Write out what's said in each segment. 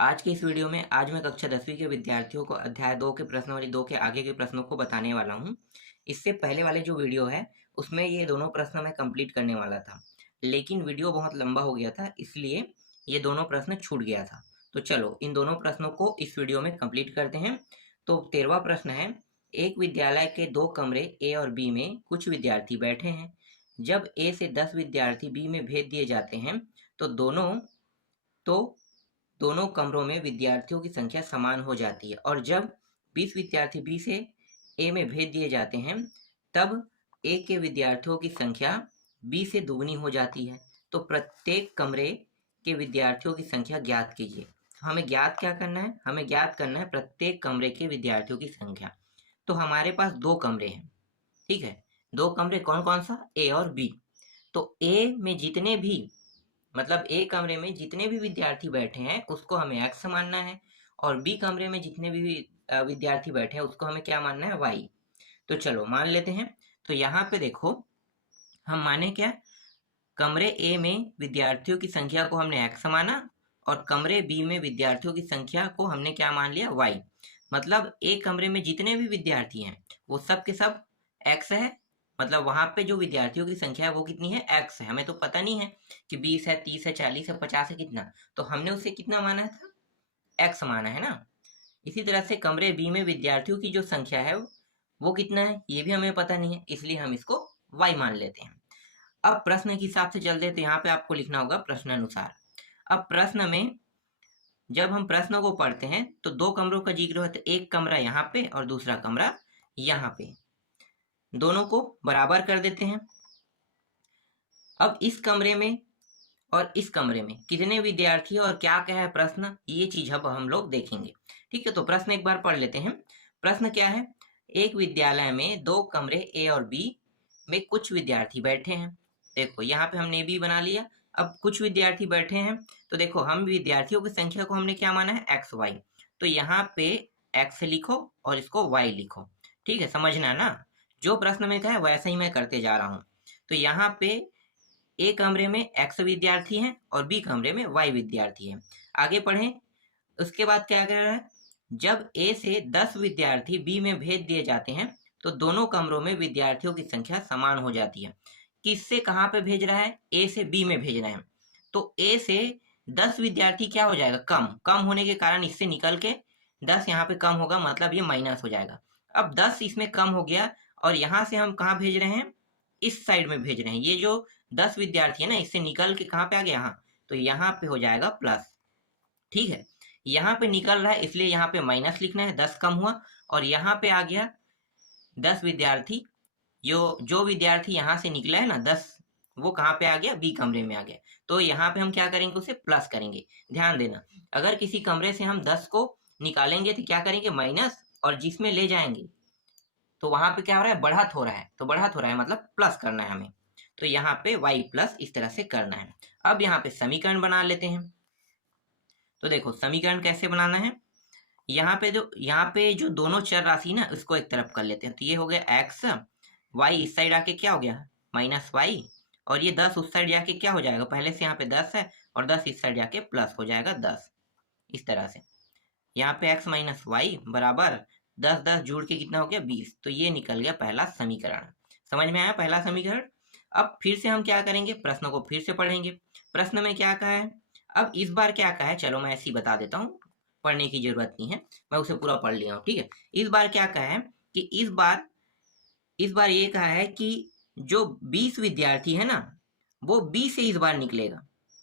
आज के इस वीडियो में आज मैं कक्षा 10वीं के विद्यार्थियों को अध्याय 2 के प्रश्नावली 2 के आगे के प्रश्नों को बताने वाला हूँ। इससे पहले वाले जो वीडियो है उसमें ये दोनों प्रश्न मैं कंप्लीट करने वाला था, लेकिन वीडियो बहुत लंबा हो गया था, इसलिए ये दोनों प्रश्न छूट गया था। तो चलो इन दोनों प्रश्नों को इस वीडियो में कंप्लीट करते हैं। तो 13वां प्रश्न है, एक विद्यालय के 2 कमरे ए और बी में कुछ विद्यार्थी बैठे हैं। जब ए से 10 विद्यार्थी बी में भेज दिए जाते हैं तो दोनों कमरों में विद्यार्थियों की संख्या समान हो जाती है, और जब 20 विद्यार्थी बी से ए में भेज दिए जाते हैं तब ए के विद्यार्थियों की संख्या बी से दुगनी हो जाती है। तो प्रत्येक कमरे के विद्यार्थियों की संख्या ज्ञात कीजिए। हमें ज्ञात क्या करना है? हमें ज्ञात करना है प्रत्येक कमरे के विद्यार्थियों की संख्या। तो हमारे पास 2 कमरे हैं, ठीक है। 2 कमरे कौन कौन सा? ए और बी। तो ए में जितने भी मतलब ए कमरे में जितने भी विद्यार्थी बैठे हैं उसको हमें एक्स मानना है, और बी कमरे में जितने भी विद्यार्थी बैठे हैं उसको हमें क्या मानना है? वाई। तो चलो मान लेते हैं। तो यहाँ पे देखो, हम माने क्या? कमरे ए में विद्यार्थियों की संख्या को हमने एक्स माना, और कमरे बी में विद्यार्थियों की संख्या को हमने क्या मान लिया? वाई। मतलब एक कमरे में जितने भी विद्यार्थी हैं वो सब के सब एक्स है। मतलब वहां पे जो विद्यार्थियों की संख्या है वो कितनी है? एक्स है। हमें तो पता नहीं है कि 20 है, 30 है, 40 है, 50 है, कितना, तो हमने उसे कितना माना था? एक्स माना है ना। इसी तरह से कमरे बी में विद्यार्थियों की जो संख्या है वो कितना है ये भी हमें पता नहीं है, इसलिए हम इसको वाई मान लेते हैं। अब प्रश्न के हिसाब से चलते हैं, तो यहाँ पे आपको लिखना होगा प्रश्नानुसार। अब प्रश्न में जब हम प्रश्न को पढ़ते हैं तो 2 कमरों का जिक्र होता है, एक कमरा यहाँ पे और दूसरा कमरा यहाँ पे। दोनों को बराबर कर देते हैं। अब इस कमरे में और इस कमरे में कितने विद्यार्थी और क्या क्या है प्रश्न, ये चीज अब हम लोग देखेंगे। ठीक है, तो प्रश्न एक बार पढ़ लेते हैं। प्रश्न क्या है? एक विद्यालय में 2 कमरे ए और बी में कुछ विद्यार्थी बैठे हैं। देखो यहाँ पे हमने बी बना लिया। अब कुछ विद्यार्थी बैठे हैं, तो देखो हम विद्यार्थियों की संख्या को हमने क्या माना है? X Y. तो यहाँ पे एक्स लिखो और इसको वाई लिखो। ठीक है, समझना ना, जो प्रश्न में कहा है वैसा ही मैं करते जा रहा हूँ। तो यहाँ पे ए कमरे में एक्स विद्यार्थी हैं और बी कमरे में वाई विद्यार्थी हैं। आगे पढ़ें। उसके बाद क्या कर रहा है? जब ए से 10 विद्यार्थी बी में भेज दिए जाते हैं तो दोनों कमरों में विद्यार्थियों की संख्या समान हो जाती है। किससे कहाँ पे भेज रहा है? ए से बी में भेज रहे हैं। तो ए से 10 विद्यार्थी क्या हो जाएगा? कम होने के कारण इससे निकल के 10 यहाँ पे कम होगा, मतलब ये माइनस हो जाएगा। अब 10 इसमें कम हो गया, और यहाँ से हम कहाँ भेज रहे हैं? इस साइड में भेज रहे हैं। ये जो 10 विद्यार्थी है ना, इससे निकल के कहाँ पे आ गया? यहाँ। तो यहाँ पे हो जाएगा प्लस। ठीक है, यहाँ पे निकल रहा है इसलिए यहाँ पे माइनस लिखना है, 10 कम हुआ, और यहाँ पे आ गया 10 विद्यार्थी। जो विद्यार्थी यहाँ से निकला है ना 10, वो कहाँ पे आ गया? बी कमरे में आ गया। तो यहाँ पे हम क्या करेंगे? उसे प्लस करेंगे। ध्यान देना, अगर किसी कमरे से हम 10 को निकालेंगे तो क्या करेंगे? माइनस, और जिसमें ले जाएंगे तो वहां पे क्या हो रहा है? बढ़त हो रहा है। तो बढ़त हो रहा है मतलब प्लस करना है हमें। तो यहाँ पे y प्लस इस तरह से करना है। अब यहाँ पे समीकरण बना लेते हैं। तो देखो समीकरण कैसे बनाना है। यहाँ पे जो दोनों चर राशि ना उसको एक तरफ कर लेते हैं। तो ये हो गया x, y इस साइड आके क्या हो गया? माइनस वाई, और ये 10 उस साइड जाके क्या हो जाएगा? पहले से यहाँ पे 10 है और 10 इस साइड जाके प्लस हो जाएगा 10। इस तरह से यहाँ पे x माइनस वाई बराबर 10 10 जोड़ के कितना हो गया? 20। तो ये निकल गया पहला समीकरण। समझ में आया पहला समीकरण? अब फिर से हम क्या करेंगे? प्रश्न को फिर से पढ़ेंगे। प्रश्न में क्या कहा है? अब इस बार क्या कहा है? चलो मैं ऐसे ही बता देता हूँ, पढ़ने की जरूरत नहीं है, मैं उसे पूरा पढ़ लिया हूँ। ठीक है, इस बार क्या कहा है कि इस बार ये कहा है कि जो 20 विद्यार्थी है ना वो बी से इस बार निकलेगा।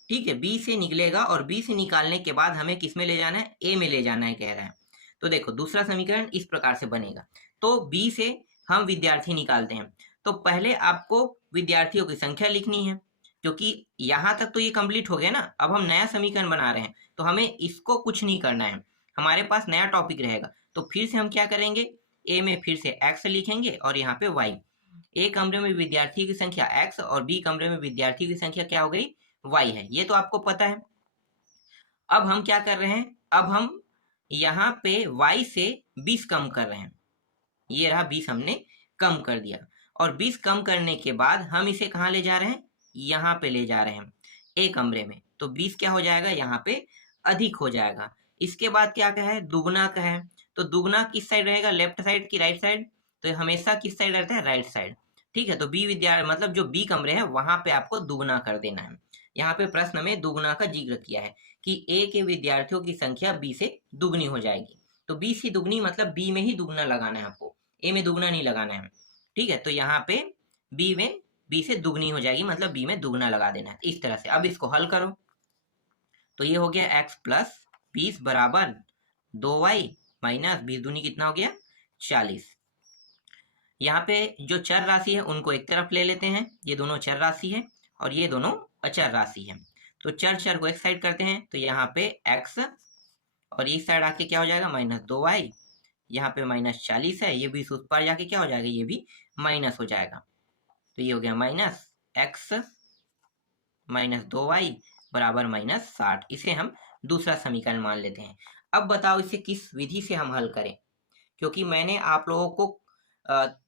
ठीक है, बी से निकलेगा, और बी से निकालने के बाद हमें किस में ले जाना है? ए में ले जाना है कह रहा है। तो देखो दूसरा समीकरण इस प्रकार से बनेगा। तो बी से हम विद्यार्थी निकालते हैं, तो पहले आपको विद्यार्थियों की संख्या लिखनी है, क्योंकि यहाँ तक तो ये कंप्लीट हो गया ना। अब हम नया समीकरण बना रहे हैं तो हमें इसको कुछ नहीं करना है, हमारे पास नया टॉपिक रहेगा। तो फिर से हम क्या करेंगे? ए में फिर से एक्स लिखेंगे और यहाँ पे वाई। ए कमरे में विद्यार्थी की संख्या एक्स और बी कमरे में विद्यार्थी की संख्या क्या हो गई? वाई है। ये तो आपको पता है। अब हम क्या कर रहे हैं? अब हम यहाँ पे y से 20 कम कर रहे हैं। ये रहा 20 हमने कम कर दिया, और 20 कम करने के बाद हम इसे कहाँ ले जा रहे हैं? यहाँ पे ले जा रहे हैं, ए कमरे में। तो 20 क्या हो जाएगा? यहाँ पे अधिक हो जाएगा। इसके बाद क्या का है, दुगना का है। तो दुगना किस साइड रहेगा, लेफ्ट साइड की राइट साइड, तो हमेशा किस साइड रहता है, राइट साइड। ठीक है, तो बी मतलब जो बी कमरे हैं वहां पे आपको दुगना कर देना है। यहाँ पे प्रश्न में दुगना का जिक्र किया है कि ए के विद्यार्थियों की संख्या बी से दुगनी हो जाएगी। तो बी से दुगनी मतलब बी में ही दुगना लगाना है आपको, ए में दुगना नहीं लगाना है। ठीक है, तो यहाँ पे बी में बी से दुगनी हो जाएगी मतलब बी में दुगना लगा देना है। इस तरह से अब इसको हल करो, तो ये हो गया x प्लस 20 बराबर 2y माइनस 20 दूनी कितना हो गया, 40। यहाँ पे जो चर राशि है उनको एक तरफ ले लेते हैं, ये दोनों चर राशि है और ये दोनों अचर राशि है। तो चर को एक साइड करते हैं, तो यहाँ पे x और इस साइड आके क्या हो जाएगा, -2y। यहाँ पे -40 है, ये 20 उस पार जाके क्या हो जाएगा, ये भी माइनस हो जाएगा। तो ये हो गया -x -2y बराबर -60। इसे हम दूसरा समीकरण मान लेते हैं। अब बताओ इसे किस विधि से हम हल करें, क्योंकि मैंने आप लोगों को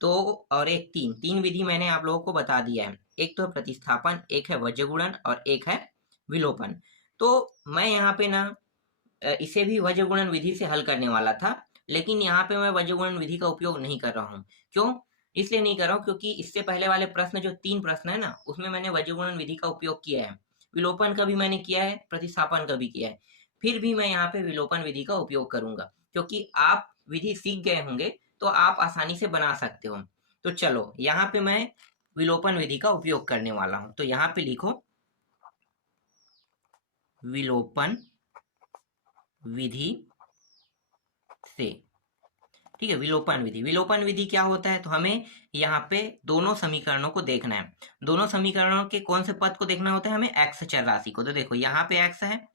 दो और एक तीन विधि मैंने आप लोगों को बता दिया है। एक तो है प्रतिस्थापन, एक है वज्र गुणन और एक है विलोपन। तो मैं यहाँ पे ना इसे भी वज्र गुणन विधि से हल करने वाला था, लेकिन यहाँ पे मैं वज्र गुणन विधि का उपयोग नहीं कर रहा हूँ। क्यों, इसलिए नहीं कर रहा हूँ क्योंकि इससे पहले वाले प्रश्न जो 3 प्रश्न है ना, उसमें मैंने वज्र गुणन विधि का उपयोग किया है, विलोपन का भी मैंने किया है, प्रतिस्थापन का भी किया है। फिर भी मैं यहाँ पे विलोपन विधि का उपयोग करूंगा, क्योंकि आप विधि सीख गए होंगे तो आप आसानी से बना सकते हो। तो चलो यहाँ पे मैं विलोपन विधि का उपयोग करने वाला हूँ। तो यहाँ पे लिखो विलोपन विधि से। ठीक है, विलोपन विधि क्या होता है, तो हमें यहाँ पे दोनों समीकरणों को देखना है। दोनों समीकरणों के कौन से पद को देखना होता है, हमें x चर राशि को। तो देखो यहाँ पे x है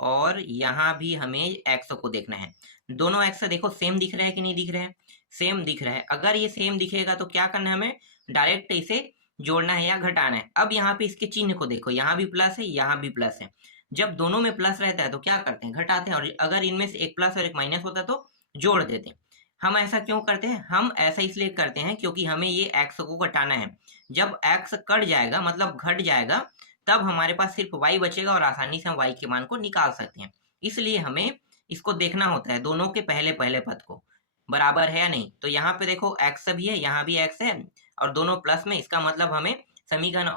और यहाँ भी हमें x को देखना है। दोनों x देखो सेम दिख रहा है कि नहीं दिख रहा है, सेम दिख रहा है। अगर ये सेम दिखेगा तो क्या करना है, हमें डायरेक्ट इसे जोड़ना है या घटाना है। अब यहाँ पे इसके चिन्ह को देखो, यहाँ भी प्लस है, यहाँ भी प्लस है। जब दोनों में प्लस रहता है तो क्या करते हैं, घटाते हैं। और अगर इनमें से एक प्लस और एक माइनस होता है तो जोड़ देते हैं। हम ऐसा क्यों करते हैं, हम ऐसा इसलिए करते हैं क्योंकि हमें ये x को घटाना है। जब x कट जाएगा मतलब घट जाएगा, तब हमारे पास सिर्फ y बचेगा और आसानी से हम y के मान को निकाल सकते हैं। इसलिए हमें इसको देखना होता है, दोनों के पहले पहले पद को बराबर है या नहीं। तो यहाँ पे देखो x भी है, यहाँ भी x है और दोनों प्लस में, इसका मतलब हमें समीकरण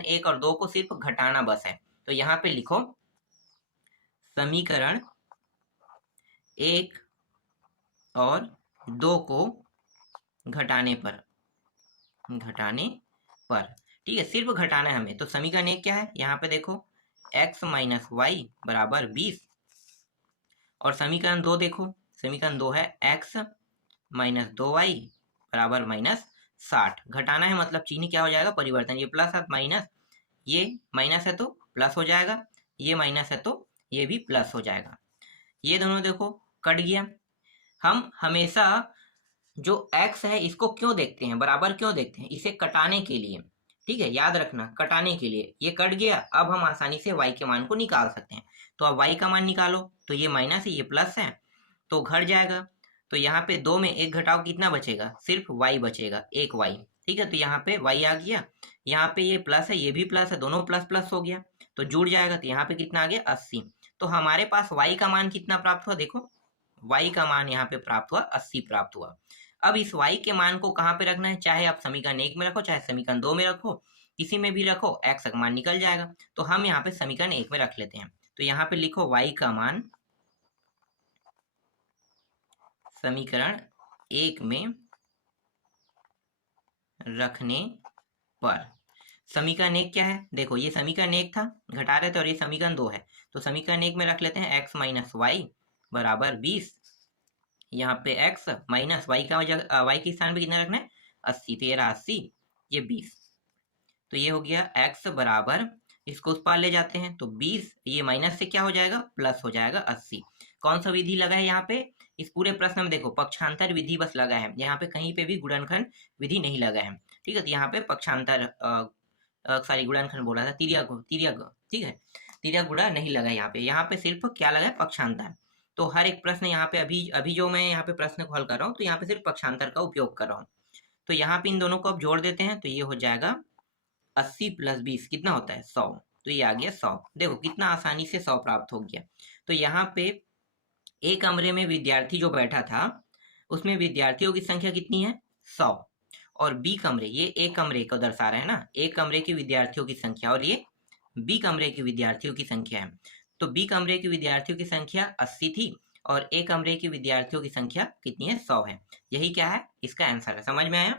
1 और 2 को सिर्फ घटाना बस है। तो यहाँ पे लिखो समीकरण 1 और 2 को घटाने पर ठीक है, सिर्फ घटाना है हमें। तो समीकरण 1 क्या है, यहाँ पे देखो x माइनस वाई बराबर 20 और समीकरण 2 देखो, समीकरण 2 है x माइनस 2y बराबर -60। घटाना है मतलब चिन्ह क्या हो जाएगा, परिवर्तन। ये प्लस है माइनस, ये माइनस है तो प्लस हो जाएगा, ये माइनस है तो ये भी प्लस हो जाएगा। ये दोनों देखो कट गया। हम हमेशा जो x है इसको क्यों देखते हैं, बराबर क्यों देखते हैं, इसे कटाने के लिए। ठीक है, याद रखना, कटाने के लिए। ये कट गया, अब हम आसानी से y के मान को निकाल सकते हैं। तो अब y का मान निकालो, तो ये माइनस है, ये प्लस है, तो घट जाएगा। तो यहाँ पे 2 में 1 घटाओ, कितना बचेगा, सिर्फ y बचेगा, 1y। ठीक है, तो यहाँ पे y आ गया, यहाँ पे ये प्लस है, ये भी प्लस है, दोनों प्लस प्लस हो गया तो जुड़ जाएगा। तो यहाँ पे कितना आ गया, 80। तो हमारे पास y का मान कितना प्राप्त हुआ, देखो y का मान यहाँ पे प्राप्त हुआ 80 प्राप्त हुआ। अब इस y के मान को कहाँ पे रखना है, चाहे आप समीकरण 1 में रखो चाहे समीकरण 2 में रखो, किसी में भी रखो x का मान निकल जाएगा। तो हम यहाँ पे समीकरण 1 में रख लेते हैं। तो यहाँ पे लिखो y का मान समीकरण 1 में रखने पर, समीकरण 1 क्या है, देखो ये समीकरण 1 था, घटा रहे थे, और ये समीकरण 2 है। तो समीकरण 1 में रख लेते हैं x माइनस वाई बराबर 20। यहाँ पे x माइनस वाई का y के स्थान पे कितना रखना है, 80। तो ये रहा 80, ये 20। तो ये हो गया x बराबर, इसको उस पार ले जाते हैं तो 20, ये माइनस से क्या हो जाएगा, प्लस हो जाएगा 80। कौन सा विधि लगा है यहाँ पे, इस पूरे प्रश्न में देखो पक्षांतर विधि बस लगा है, यहाँ पे कहीं पे भी गुणनखंड विधि नहीं लगा है। ठीक है, तो यहाँ पे पक्षांतर गुणनखंड बोला था, तिर्यक, ठीक है, तिर्यक गुणा नहीं लगा यहाँ पे सिर्फ क्या लगा है, पक्षांतर। तो हर एक प्रश्न यहाँ पे अभी जो मैं यहाँ पे प्रश्न को हल कर रहा हूँ तो यहाँ पे सिर्फ पक्षांतर का उपयोग कर रहा हूँ। तो यहाँ पे इन दोनों को अब जोड़ देते हैं, तो ये हो जाएगा 80 प्लस 20 कितना होता है, 100। तो ये आ गया 100। देखो कितना आसानी से 100 प्राप्त हो गया। तो यहाँ पे एक कमरे में विद्यार्थी जो बैठा था उसमें विद्यार्थियों की संख्या कितनी है? 100। और बी कमरे, ये एक कमरे को दर्शा रहा है ना, एक कमरे के विद्यार्थियों की संख्या, और ये बी कमरे के विद्यार्थियों की संख्या है। तो बी कमरे के विद्यार्थियों की संख्या 80 थी और ए कमरे के विद्यार्थियों की संख्या कितनी है? 100 है। यही क्या है? इसका आंसर है। समझ में आया?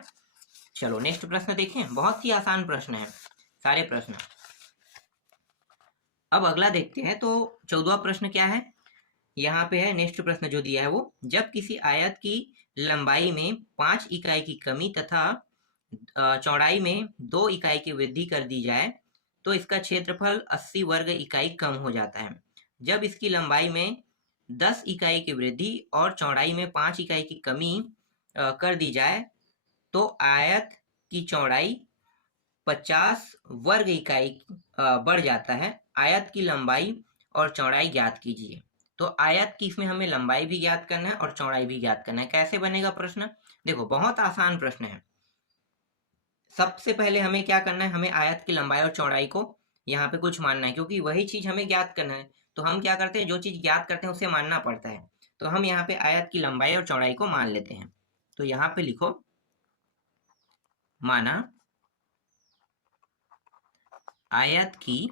चलो नेक्स्ट प्रश्न देखें। बहुत ही आसान प्रश्न है सारे प्रश्न। अब अगला देखते हैं। तो 14वां प्रश्न क्या है यहाँ पे? है नेक्स्ट प्रश्न जो दिया है वो, जब किसी आयत की लंबाई में 5 इकाई की कमी तथा चौड़ाई में 2 इकाई की वृद्धि कर दी जाए तो इसका क्षेत्रफल 80 वर्ग इकाई कम हो जाता है। जब इसकी लंबाई में 10 इकाई की वृद्धि और चौड़ाई में 5 इकाई की कमी कर दी जाए तो आयत की चौड़ाई 50 वर्ग इकाई बढ़ जाता है। आयत की लंबाई और चौड़ाई ज्ञात कीजिए। तो आयत की इसमें हमें लंबाई भी ज्ञात करना है और चौड़ाई भी ज्ञात करना है। कैसे बनेगा प्रश्न? देखो बहुत आसान प्रश्न है। सबसे पहले हमें क्या करना है? हमें आयत की लंबाई और चौड़ाई को यहाँ पे कुछ मानना है, क्योंकि वही चीज हमें ज्ञात करना है। तो हम क्या करते हैं? जो चीज ज्ञात करते हैं उसे मानना पड़ता है। तो हम यहाँ पे आयत की लंबाई और चौड़ाई को मान लेते हैं। तो यहाँ पे लिखो माना आयत की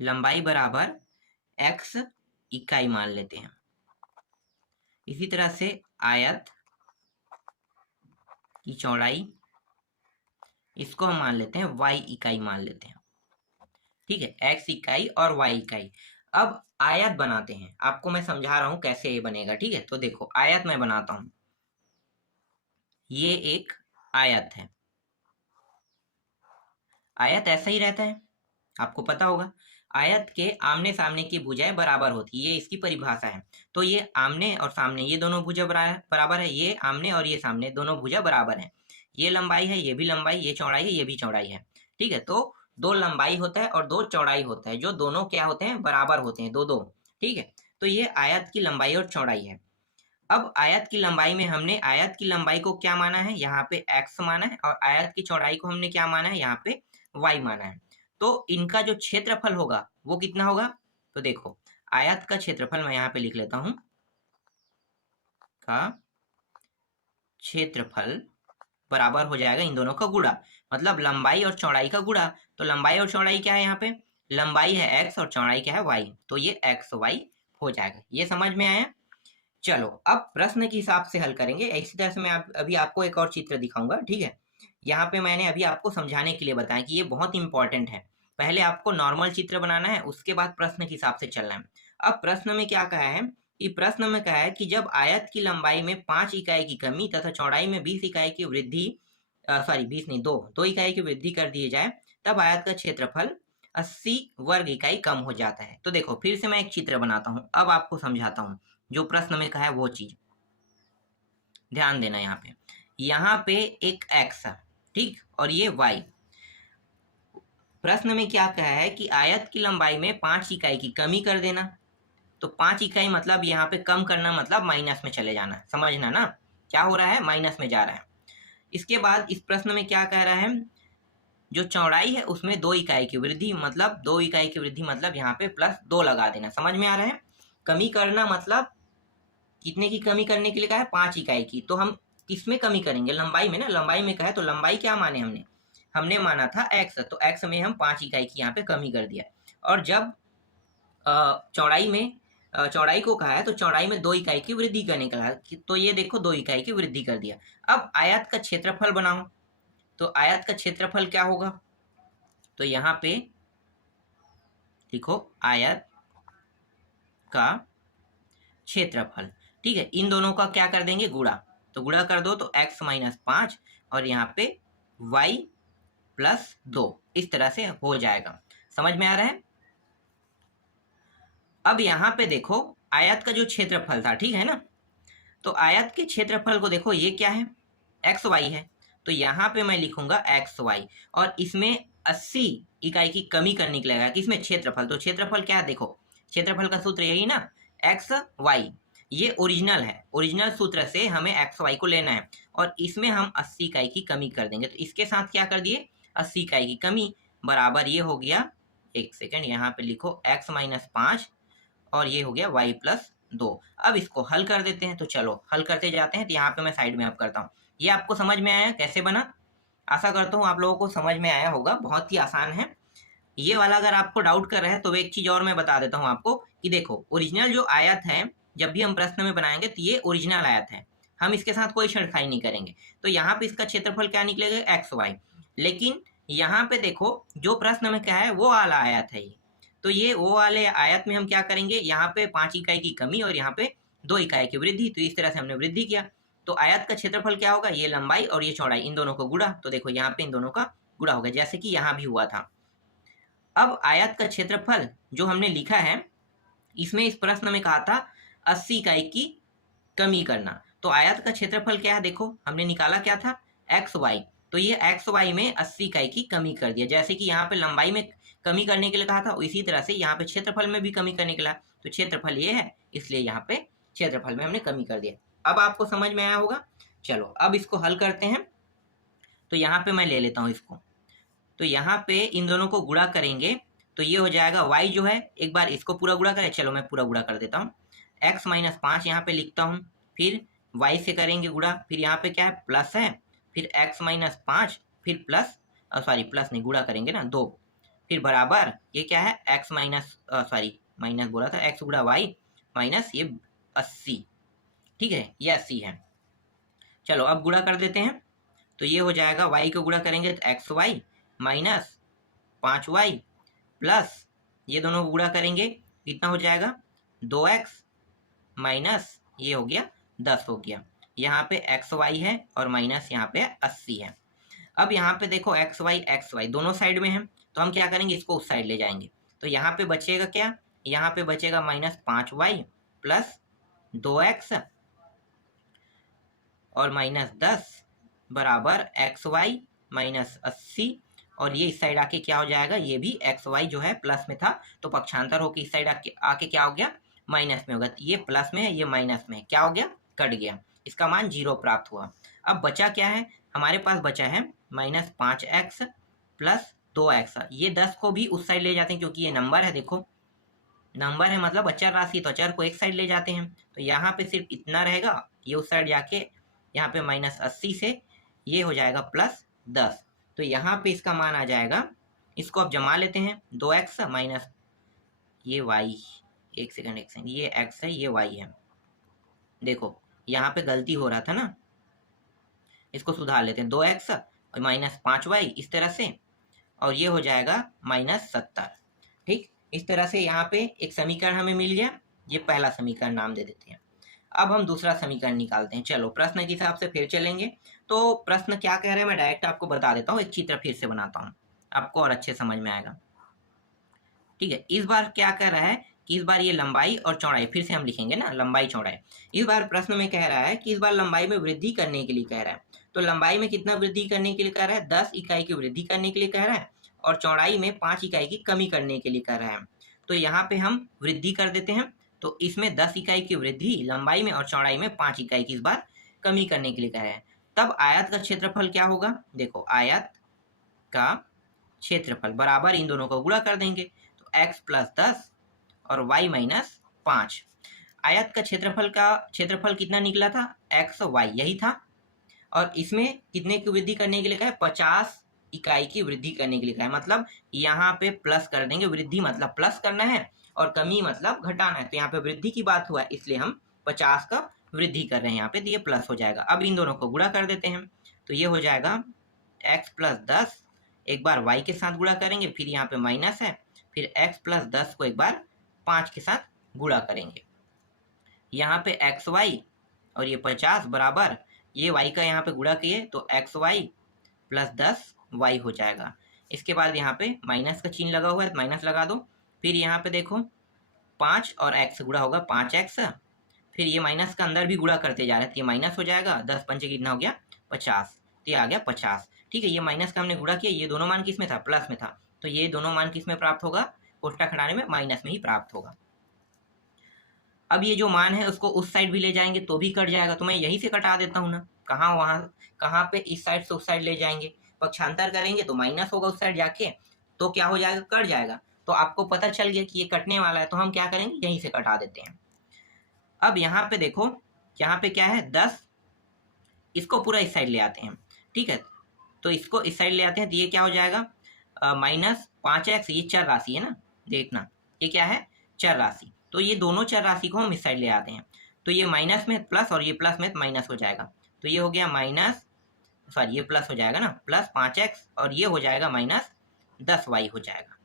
लंबाई बराबर x इकाई मान लेते हैं। इसी तरह से आयत की चौड़ाई, इसको हम मान लेते हैं y इकाई मान लेते हैं। ठीक है, x इकाई और y इकाई। अब आयत बनाते हैं। आपको मैं समझा रहा हूं कैसे ये बनेगा। ठीक है, तो देखो आयत मैं बनाता हूं। ये एक आयत है। आयत ऐसा ही रहता है, आपको पता होगा। आयत के आमने सामने की भुजाएं बराबर होती है, ये इसकी परिभाषा है। तो ये आमने और सामने ये दोनों भुजा बराबर है। ये आमने और ये सामने दोनों भुजा बराबर है। ये लंबाई है, ये भी लंबाई, ये चौड़ाई है, ये भी चौड़ाई है। ठीक है, तो 2 लंबाई होता है और 2 चौड़ाई होता है, जो दोनों क्या होते हैं? बराबर होते हैं, 2-2। ठीक है, तो ये आयत की लंबाई और चौड़ाई है। अब आयत की लंबाई में हमने आयत की लंबाई को क्या माना है? यहाँ पे x माना है, और आयत की चौड़ाई को हमने क्या माना है? यहाँ पे y माना है। तो इनका जो क्षेत्रफल होगा वो कितना होगा? तो देखो आयत का क्षेत्रफल मैं यहाँ पे लिख लेता हूं, का क्षेत्रफल बराबर हो जाएगा इन दोनों का गुणा, मतलब लंबाई और चौड़ाई का गुणा। तो लंबाई और चौड़ाई क्या है? यहाँ पे लंबाई है x और चौड़ाई क्या है? y। तो ये x y हो जाएगा। ये समझ में आया? चलो अब प्रश्न के हिसाब से हल करेंगे। इसी तरह से मैं अभी आपको एक और चित्र दिखाऊंगा। ठीक है, यहाँ पे मैंने अभी आपको समझाने के लिए बताया कि ये बहुत इंपॉर्टेंट है। पहले आपको नॉर्मल चित्र बनाना है, उसके बाद प्रश्न के हिसाब से चलना है। अब प्रश्न में क्या कहा है कि प्रश्न में कहा है कि जब आयत की लंबाई में 5 इकाई की कमी तथा चौड़ाई में 20 इकाई की वृद्धि, सॉरी 20 नहीं, 2 इकाई की वृद्धि कर दिए जाए तब आयत का क्षेत्रफल 80 वर्ग इकाई कम हो जाता है। तो देखो फिर से मैं एक चित्र बनाता हूँ, अब आपको समझाता हूँ जो प्रश्न में कहा है वो चीज। ध्यान देना यहाँ पे एक x है, ठीक, और ये y। प्रश्न में क्या कहा है कि आयत की लंबाई में 5 इकाई की कमी कर देना। तो 5 इकाई मतलब यहाँ पे कम करना, मतलब माइनस में चले जाना। समझना ना, क्या हो रहा है? माइनस में जा रहा है। इसके बाद इस प्रश्न में क्या कह रहा है? जो चौड़ाई है उसमें 2 इकाई की वृद्धि, मतलब 2 इकाई की वृद्धि मतलब यहाँ पे +2 लगा देना। समझ में आ रहा है? कमी करना मतलब कितने की कमी करने के लिए कहा है? 5 इकाई की। तो हम किसमें कमी करेंगे? लंबाई में ना। लंबाई में कहा है तो लंबाई क्या माने हमने माना था x, तो x में हम 5 इकाई की यहाँ पे कमी कर दिया। और जब चौड़ाई को कहा है तो चौड़ाई में 2 इकाई की वृद्धि करने का है, तो ये देखो 2 इकाई की वृद्धि कर दिया। अब आयत का क्षेत्रफल बनाओ। तो आयत का क्षेत्रफल क्या होगा? तो यहाँ पे लिखो आयत का क्षेत्रफल। ठीक है, इन दोनों का क्या कर देंगे? गुणा। तो गुणा कर दो तो x - 5 और यहाँ पे y +2, इस तरह से हो जाएगा। समझ में आ रहा है? अब यहाँ पे देखो आयत का जो क्षेत्रफल था, ठीक है ना, तो आयत के क्षेत्रफल को देखो, ये क्या है? एक्स वाई है। तो यहाँ पे मैं लिखूंगा एक्स वाई, और इसमें 80 इकाई की कमी करने के लिए किसमें? क्षेत्रफल। तो क्षेत्रफल क्या है? देखो क्षेत्रफल का सूत्र यही ना, एक्स वाई। ये ओरिजिनल है, ओरिजिनल सूत्र से हमें एक्स वाई को लेना है, और इसमें हम 80 इकाई की कमी कर देंगे। तो इसके साथ क्या कर दिए? 80 इकाई की कमी बराबर ये हो गया एक सेकेंड, यहाँ पे लिखो x माइनस 5 और ये हो गया y प्लस 2। अब इसको हल कर देते हैं, तो चलो हल करते जाते हैं। तो यहाँ पे मैं साइड में अब करता हूँ। ये आपको समझ में आया कैसे बना? आशा करता हूँ आप लोगों को समझ में आया होगा, बहुत ही आसान है ये वाला। अगर आपको डाउट कर रहा है तो एक चीज और मैं बता देता हूँ आपको कि देखो, ओरिजिनल जो आयत है जब भी हम प्रश्न में बनाएंगे तो ये ओरिजिनल आयत है, हम इसके साथ कोई छेड़खानी नहीं करेंगे। तो यहाँ पे इसका क्षेत्रफल क्या निकलेगा? X Y. लेकिन यहाँ पे देखो जो प्रश्न में क्या है वो वाला आयत है ये, तो ये वो वाले आयत में हम क्या करेंगे, यहाँ पे 5 इकाई की कमी और यहाँ पे 2 इकाई की वृद्धि। तो इस तरह से हमने वृद्धि किया। तो आयत का क्षेत्रफल क्या होगा? ये लंबाई और ये चौड़ाई, इन दोनों को गुणा। तो देखो यहाँ पे इन दोनों का गुणा होगा, जैसे कि यहाँ भी हुआ था। अब आयत का क्षेत्रफल जो हमने लिखा है, इसमें इस प्रश्न में कहा था 80 इकाई की कमी करना। तो आयत का क्षेत्रफल क्या है? देखो हमने निकाला क्या था? X Y. तो ये एक्स वाई में 80 इकाई की कमी कर दिया। जैसे कि यहाँ पे लंबाई में कमी करने के लिए कहा था, इसी तरह से यहाँ पे क्षेत्रफल में भी कमी करने के लिए। तो क्षेत्रफल ये है, इसलिए यहाँ पे क्षेत्रफल में हमने कमी कर दिया। अब आपको समझ में आया होगा। चलो अब इसको हल करते हैं। तो यहाँ पे मैं ले लेता हूँ इसको। तो यहाँ पे इन दोनों को गुणा करेंगे तो ये हो जाएगा y जो है, एक बार इसको पूरा गुणा करें। चलो मैं पूरा गुणा कर देता हूँ। x माइनस 5 यहाँ पे लिखता हूँ, फिर y से करेंगे गुणा, फिर यहाँ पे क्या है? प्लस है, फिर x माइनस 5, फिर प्लस, सॉरी प्लस नहीं, गुणा करेंगे ना 2, फिर बराबर ये क्या है? x माइनस, सॉरी माइनस बोला था, x गुणा y माइनस ये 80। ठीक है, ये 80 है। चलो अब गुणा कर देते हैं। तो ये हो जाएगा, y को गुणा करेंगे तो x Y minus 5y plus ये दोनों गुणा करेंगे, कितना हो जाएगा? 2x माइनस ये हो गया 10 हो गया। यहाँ पे एक्स वाई है और माइनस यहाँ पे 80 है। अब यहाँ पे देखो एक्स वाई दोनों साइड में है, तो हम क्या करेंगे? इसको उस साइड ले जाएंगे। तो यहाँ पे बचेगा क्या? यहाँ पे बचेगा माइनस 5y प्लस 2x और माइनस 10 बराबर एक्स वाई माइनस 80। और ये इस साइड आके क्या हो जाएगा? ये भी एक्स वाई जो है प्लस में था, तो पक्षांतर होकर इस साइड आके क्या हो गया? माइनस में होगा। ये प्लस में है, ये माइनस में है, क्या हो गया? कट गया। इसका मान 0 प्राप्त हुआ। अब बचा क्या है हमारे पास? बचा है माइनस 5x प्लस 2x। ये 10 को भी उस साइड ले जाते हैं क्योंकि ये नंबर है। देखो नंबर है मतलब अचर राशि, तो अचर को एक साइड ले जाते हैं। तो यहाँ पे सिर्फ इतना रहेगा, ये उस साइड जाके यहाँ पे माइनस 80 से ये हो जाएगा प्लस 10। तो यहाँ पे इसका मान आ जाएगा, इसको अब जमा लेते हैं, 2x माइनस ये y, एक सेकंड ये x है, ये y है। देखो यहाँ पे गलती हो रहा था ना, इसको सुधार लेते हैं। 2x और माइनस 5y इस तरह से, और ये हो जाएगा माइनस 70। ठीक, इस तरह से यहाँ पे एक समीकरण हमें मिल गया। ये पहला समीकरण नाम दे देते हैं। अब हम दूसरा समीकरण निकालते हैं। चलो प्रश्न के हिसाब से फिर चलेंगे। तो प्रश्न क्या कह रहे हैं मैं डायरेक्ट आपको बता देता हूँ, एक चित्र फिर से बनाता हूँ, आपको और अच्छे समझ में आएगा। ठीक है, इस बार क्या कह रहा है कि इस बार ये लंबाई और चौड़ाई, फिर से हम लिखेंगे ना लंबाई चौड़ाई। इस बार प्रश्न में कह रहा है कि इस बार लंबाई में वृद्धि करने के लिए कह रहा है। तो लंबाई में कितना वृद्धि करने के लिए कह रहा है? 10 इकाई की वृद्धि करने के लिए कह रहा है, और चौड़ाई में 5 इकाई की कमी करने के लिए कह रहा है। तो यहाँ पे हम वृद्धि कर देते हैं। तो इसमें 10 इकाई की वृद्धि लंबाई में और चौड़ाई में 5 इकाई की इस बार कमी करने के लिए कह रहे हैं। तब आयत का क्षेत्रफल क्या होगा? देखो आयत का क्षेत्रफल बराबर इन दोनों को गुणा कर देंगे, तो x प्लस 10 और y माइनस 5। आयत का क्षेत्रफल कितना निकला था? एक्स वाई यही था। और इसमें कितने की वृद्धि करने के लिए कहा है? 50 इकाई की वृद्धि करने के लिए कहा है। मतलब यहाँ पे प्लस कर देंगे, वृद्धि मतलब प्लस करना है और कमी मतलब घटाना है। तो यहाँ पे वृद्धि की बात हुआ है, इसलिए हम 50 का वृद्धि कर रहे हैं यहाँ पे, तो ये प्लस हो जाएगा। अब इन दोनों को गुणा कर देते हैं। तो ये हो जाएगा x प्लस 10, एक बार y के साथ गुणा करेंगे, फिर यहाँ पे माइनस है, फिर x प्लस 10 को एक बार 5 के साथ गुणा करेंगे। यहाँ पे एक्स वाई और ये 50 बराबर ये y का यहाँ पे गुणा किए तो एक्स वाई प्लस 10y हो जाएगा। इसके बाद यहाँ पे माइनस का चिन्ह लगा हुआ है, माइनस लगा दो। फिर यहाँ पे देखो 5 और x गुणा होगा 5x, फिर ये माइनस का अंदर भी गुणा करते जा रहे हैं, तो ये माइनस हो जाएगा। 10 पंचे कितना हो गया? 50, तो ये आ गया 50। ठीक है, ये माइनस का हमने गुणा किया, ये दोनों मान किस में था? प्लस में था। तो ये दोनों मान किस में प्राप्त होगा? कोष्ठक हटाने में माइनस में ही प्राप्त होगा। अब ये जो मान है उसको उस साइड भी ले जाएंगे तो भी कट जाएगा, तो मैं यहीं से कटा देता हूँ ना। कहाँ पे? इस साइड से उस साइड ले जाएंगे, पक्षांतर करेंगे तो माइनस होगा उस साइड जाके, तो क्या हो जाएगा? कट जाएगा। तो आपको पता चल गया कि ये कटने वाला है, तो हम क्या करेंगे, यहीं से कटा देते हैं। अब यहाँ पे देखो, यहाँ पे क्या है 10, इसको पूरा इस साइड ले आते हैं, ठीक है। तो इसको इस साइड ले आते हैं, तो ये क्या हो जाएगा, -5x, ये चर राशि है ना, देखना ये क्या है, चर राशि। तो ये दोनों चर राशि को हम इस साइड ले आते हैं, तो ये माइनस में प्लस और ये प्लस में माइनस हो जाएगा। तो ये हो गया माइनस, सॉरी ये प्लस हो जाएगा ना, +5x, और ये हो जाएगा -10y हो जाएगा।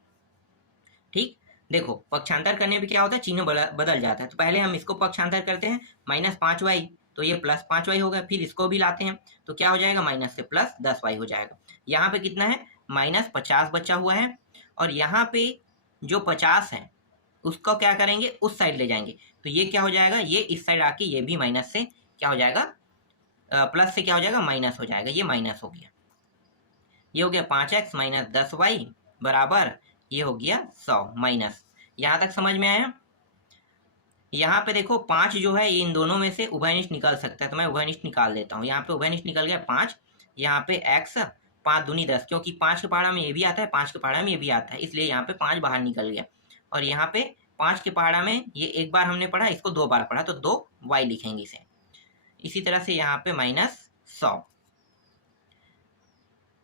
ठीक, देखो पक्षांतर करने पे क्या होता है, चिन्ह बदल जाता है। तो पहले हम इसको पक्षांतर करते हैं, -5y, तो ये +5y हो गया। फिर इसको भी लाते हैं, तो क्या हो जाएगा, माइनस से +10y हो जाएगा। यहाँ पे कितना है, -50 बचा हुआ है, और यहाँ पे जो 50 है उसको क्या करेंगे, उस साइड ले जाएंगे। तो ये क्या हो जाएगा, ये इस साइड आके ये भी माइनस से क्या हो जाएगा, प्लस से क्या हो जाएगा, माइनस हो जाएगा। ये माइनस हो गया, ये हो गया 5x - 10y बराबर, ये हो गया 100 माइनस। यहाँ तक समझ में आया। यहाँ पे देखो 5 जो है, ये इन दोनों में से उभयनिष्ठ निकल सकता है, तो मैं उभयनिष्ठ निकाल देता हूँ। यहाँ पे उभयनिष्ठ निकल गया 5, यहाँ पे x 5 दूनी 10, क्योंकि 5 के पहाड़ा में ये भी आता है, 5 के पहाड़ा में ये भी आता है, इसलिए यहाँ पे 5 बाहर निकल गया। और यहाँ पे 5 के पहाड़ा में ये एक बार हमने पढ़ा, इसको 2 बार पढ़ा, तो 2y लिखेंगे इसे। इसी तरह से यहाँ पे -100,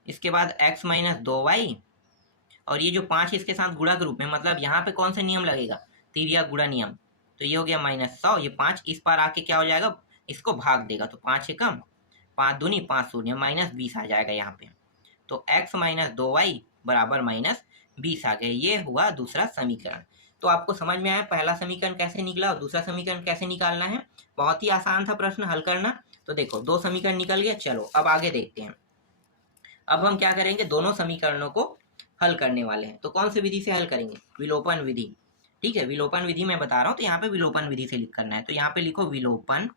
इसके बाद x - 2y, और ये जो 5 इसके साथ गुणा के रूप में, मतलब यहाँ पे कौन सा नियम लगेगा, तिर्यक गुणा नियम। तो ये हो गया -100, ये 5 इस पार आके क्या हो जाएगा, इसको भाग देगा, तो 5 से कम, 5 दूनी 5 शून्य, -20 आ जाएगा यहाँ पे। तो x - 2y बराबर -20 आ गया। ये हुआ दूसरा समीकरण। तो आपको समझ में आया पहला समीकरण कैसे निकला और दूसरा समीकरण कैसे निकालना है। बहुत ही आसान था प्रश्न हल करना। तो देखो 2 समीकरण निकल गया। चलो अब आगे देखते हैं। अब हम क्या करेंगे, दोनों समीकरणों को हल करने वाले हैं। तो कौन सी विधि से हल करेंगे, विलोपन विधि। ठीक है, विलोपन विधि मैं बता रहा हूँ, तो यहाँ पे विलोपन विधि से लिख करना है। तो यहाँ पे लिखो विलोपन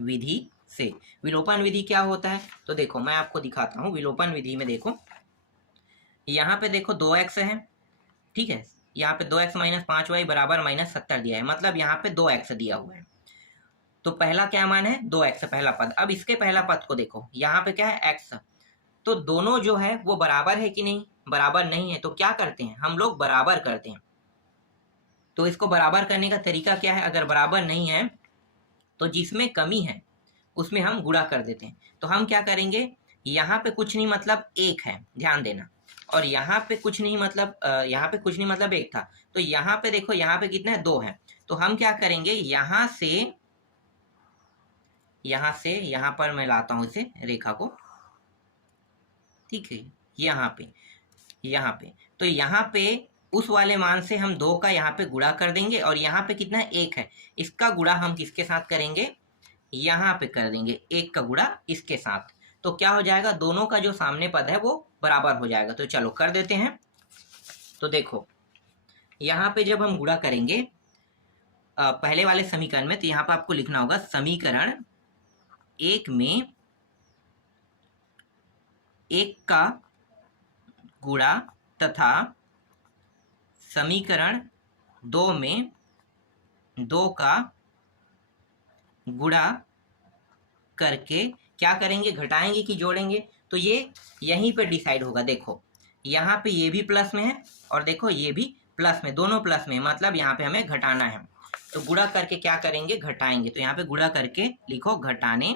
विधि से। विलोपन विधि क्या होता है, तो देखो मैं आपको दिखाता हूँ। विलोपन विधि में देखो, यहाँ पे देखो 2x है, ठीक है। यहाँ पे 2x - 5y बराबर -70 दिया है, मतलब यहाँ पे 2x दिया हुआ है। तो पहला क्या मान है, 2x पहला पद। अब इसके पहला पद को देखो, यहाँ पे क्या है, x। तो दोनों जो है वो बराबर है कि नहीं, बराबर नहीं है। तो क्या करते हैं हम लोग, बराबर करते हैं। तो इसको बराबर करने का तरीका क्या है, अगर बराबर नहीं है तो जिसमें कमी है उसमें हम गुणा कर देते हैं। तो हम क्या करेंगे, यहाँ पे कुछ नहीं मतलब 1 है, ध्यान देना, और यहाँ पे कुछ नहीं मतलब यहाँ पे कुछ नहीं मतलब 1 था। तो यहाँ पे देखो, यहाँ पे कितना है, 2 है। तो हम क्या करेंगे, यहाँ से यहाँ पर मैं लाता हूँ इसे, रेखा को, ठीक है, यहाँ पे तो यहाँ पे उस वाले मान से हम 2 का यहाँ पे गुणा कर देंगे, और यहाँ पे कितना है, 1 है। इसका गुणा हम किसके साथ करेंगे, यहाँ पे कर देंगे, 1 का गुणा इसके साथ। तो क्या हो जाएगा, दोनों का जो सामने पद है वो बराबर हो जाएगा। तो चलो कर देते हैं। तो देखो यहाँ पे जब हम गुणा करेंगे पहले वाले समीकरण में, तो यहाँ पे आपको लिखना होगा समीकरण 1 में 1 का गुणा तथा समीकरण 2 में 2 का गुणा करके क्या करेंगे, घटाएंगे कि जोड़ेंगे। तो ये यहीं पे डिसाइड होगा। देखो यहाँ पे ये भी प्लस में है, और देखो ये भी प्लस में, दोनों प्लस में, मतलब यहाँ पे हमें घटाना है। तो गुणा करके क्या करेंगे, घटाएंगे। तो यहाँ पे गुणा करके लिखो घटाने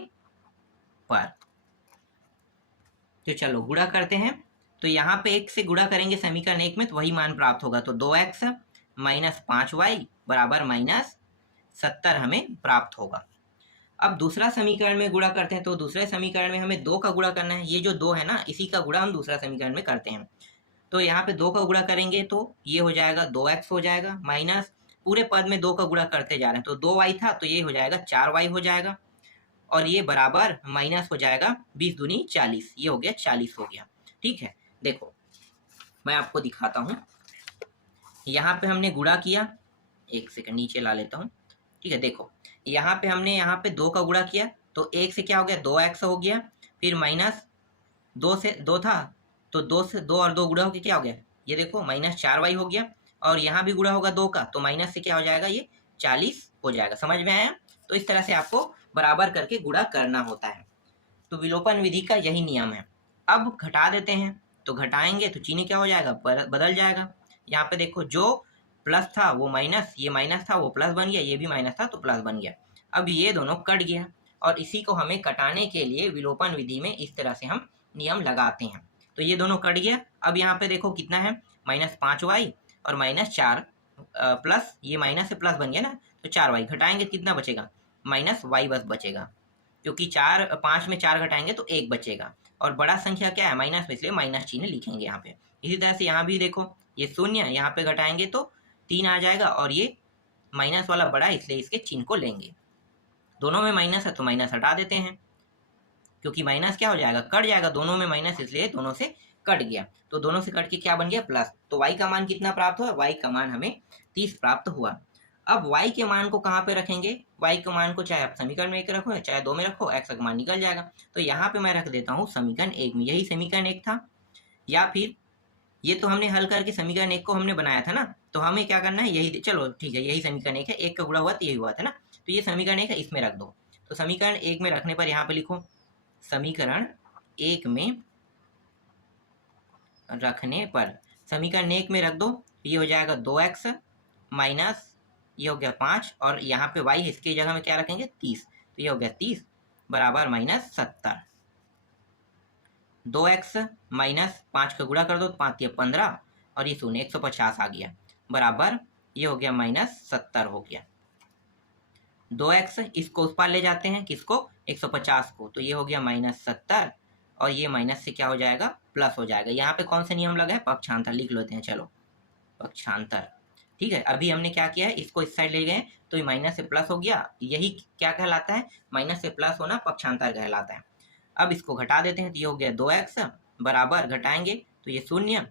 पर। तो चलो गुणा करते हैं। तो यहाँ पे 1 से गुणा करेंगे समीकरण 1 में, तो वही मान प्राप्त होगा। तो 2x - 5y बराबर -70 हमें प्राप्त होगा। अब दूसरा समीकरण में गुणा करते हैं। तो दूसरे समीकरण में हमें 2 का गुणा करना है। ये जो 2 है ना, इसी का गुणा हम दूसरा समीकरण में करते हैं। तो यहाँ पे 2 का गुणा करेंगे तो ये हो जाएगा 2x हो जाएगा, माइनस पूरे पद में 2 का गुणा करते जा रहे हैं, तो 2y था, तो ये हो जाएगा 4y हो जाएगा, और ये बराबर माइनस हो जाएगा 20 दूनी 40, ये हो गया 40 हो गया। ठीक है, देखो मैं आपको दिखाता हूँ। यहाँ पे हमने गुणा किया, 1 सेकंड नीचे ला लेता हूँ। ठीक है, देखो यहाँ पे हमने यहाँ पे 2 का गुणा किया, तो 1 से क्या हो गया, 2x हो गया, फिर माइनस 2 से 2 था, तो 2 से 2 और 2 गुणा होकर क्या हो गया, ये देखो -4y हो गया, और यहाँ भी गुणा होगा 2 का, तो माइनस से क्या हो जाएगा, ये 40 हो जाएगा। समझ में आया। तो इस तरह से आपको बराबर करके गुणा करना होता है। तो विलोपन विधि का यही नियम है। अब घटा देते हैं। तो घटाएंगे तो चिन्ह क्या हो जाएगा, बदल जाएगा। यहाँ पे देखो जो प्लस था वो माइनस, ये माइनस था वो प्लस बन गया, ये भी माइनस था तो प्लस बन गया। अब ये दोनों कट गया और इसी को हमें कटाने के लिए विलोपन विधि में इस तरह से हम नियम लगाते हैं। तो ये दोनों कट गया। अब यहाँ पे देखो कितना है, -5y और -4 प्लस ये माइनस से प्लस बन गया ना, तो 4y घटाएंगे कितना बचेगा, -y बस बचेगा, क्योंकि 5 में 4 घटाएंगे तो 1 बचेगा। और बड़ा संख्या क्या है, माइनस में, इसलिए माइनस चिन्ह लिखेंगे यहाँ पे। इसी तरह से यहाँ भी देखो ये 0 यहाँ पे घटाएंगे तो 3 आ जाएगा और ये माइनस वाला बड़ा, इसलिए इसके चिन्ह को लेंगे। दोनों में माइनस है तो माइनस हटा देते हैं, क्योंकि माइनस क्या हो जाएगा, कट जाएगा, दोनों में माइनस, इसलिए दोनों से कट गया। तो दोनों से कट के क्या बन गया, प्लस। तो y का मान कितना प्राप्त हुआ, y का मान हमें 30 प्राप्त हुआ। अब y के मान को कहाँ पे रखेंगे, y के मान को चाहे आप समीकरण में 1 रखो चाहे 2 में रखो, x का मान निकल जाएगा। तो यहाँ पे मैं रख देता हूँ समीकरण 1 में, यही समीकरण 1 था। या फिर ये तो हमने हल करके समीकरण 1 को हमने बनाया था ना, तो हमें क्या करना है, यही, चलो ठीक है, यही समीकरण 1 है, 1 का गुणा हुआ तो यही हुआ था ना, तो ये समीकरण 1 है, इसमें रख दो। तो समीकरण 1 में रखने पर यहाँ पे लिखो, समीकरण 1 में रखने पर, समीकरण 1 में रख दो, ये हो जाएगा 2x माइनस ये हो गया 5 और यहाँ पे y इसकी जगह में क्या रखेंगे, 30, तो ये हो गया 30 बराबर -70। 2x माइनस 5 का गुणा कर दो, 5 या 15 और ये 0, 150 आ गया, बराबर ये हो गया -70 हो गया। 2x इसको उस पार ले जाते हैं, किसको, 150 को, तो ये हो गया -70 और ये माइनस से क्या हो जाएगा, प्लस हो जाएगा। यहाँ पे कौन से नियम लगा है, पक्षांतर लिख लेते हैं, चलो पक्षांतर, ठीक है। अभी हमने क्या किया है, इसको इस साइड ले गए तो ये माइनस से प्लस हो गया, यही क्या कहलाता है, माइनस से प्लस होना पक्षांतर कहलाता है। अब इसको घटा देते हैं तो ये हो गया 2x बराबर, घटाएंगे तो ये 0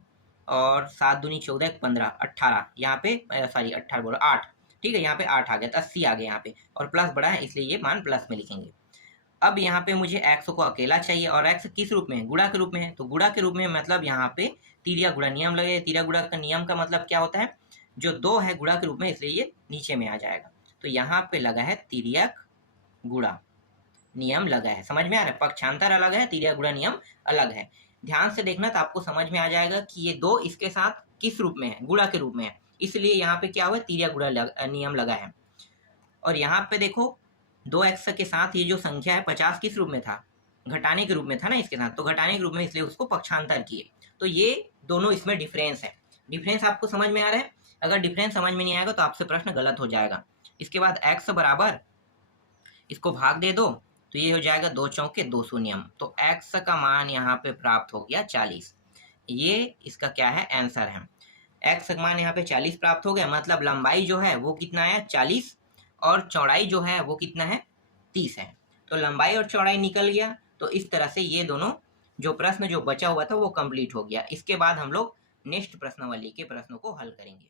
और 7 दूनी 14, 15, 18, यहाँ पे सॉरी 18 बोलो 8, ठीक है, यहाँ पे 8 आ गया, 80 आ गया यहाँ पे, और प्लस बड़ा है इसलिए ये मान प्लस में लिखेंगे। अब यहाँ पे मुझे x को अकेला चाहिए और x किस रूप में है, गुणा के रूप में है, तो गुणा के रूप में मतलब यहाँ पे तिर्या गुणा नियम लगे। तिर्या गुणा का नियम का मतलब क्या होता है, जो 2 है गुणा के रूप में, इसलिए ये नीचे में आ जाएगा। तो यहाँ पे लगा है तिर्यक गुणा नियम लगा है, समझ में आ रहा है, पक्षांतर अलग है, तिर्यक गुणा नियम अलग है। ध्यान से देखना तो आपको समझ में आ जाएगा कि ये 2 इसके साथ किस रूप में है, गुणा के रूप में है, इसलिए यहाँ पे क्या हुआ, तिर्यक गुणा नियम लगा है। और यहाँ पे देखो 2x के साथ ये जो संख्या है 50 किस रूप में था, घटाने के रूप में था ना इसके साथ, तो घटाने के रूप में, इसलिए उसको पक्षांतर किए। तो ये दोनों इसमें डिफरेंस है। डिफरेंस आपको समझ में आ रहा है, अगर डिफरेंस समझ में नहीं आएगा तो आपसे प्रश्न गलत हो जाएगा। इसके बाद x बराबर, इसको भाग दे दो तो ये हो जाएगा 2 चौके 2 शून्यम, तो x का मान यहाँ पे प्राप्त हो गया 40। ये इसका क्या है, आंसर है। x का मान यहाँ पे 40 प्राप्त हो गया, मतलब लंबाई जो है वो कितना है, 40, और चौड़ाई जो है वो कितना है, 30 है। तो लंबाई और चौड़ाई निकल गया। तो इस तरह से ये दोनों जो प्रश्न जो बचा हुआ था वो कंप्लीट हो गया। इसके बाद हम लोग नेक्स्ट प्रश्नावली के प्रश्नों को हल करेंगे।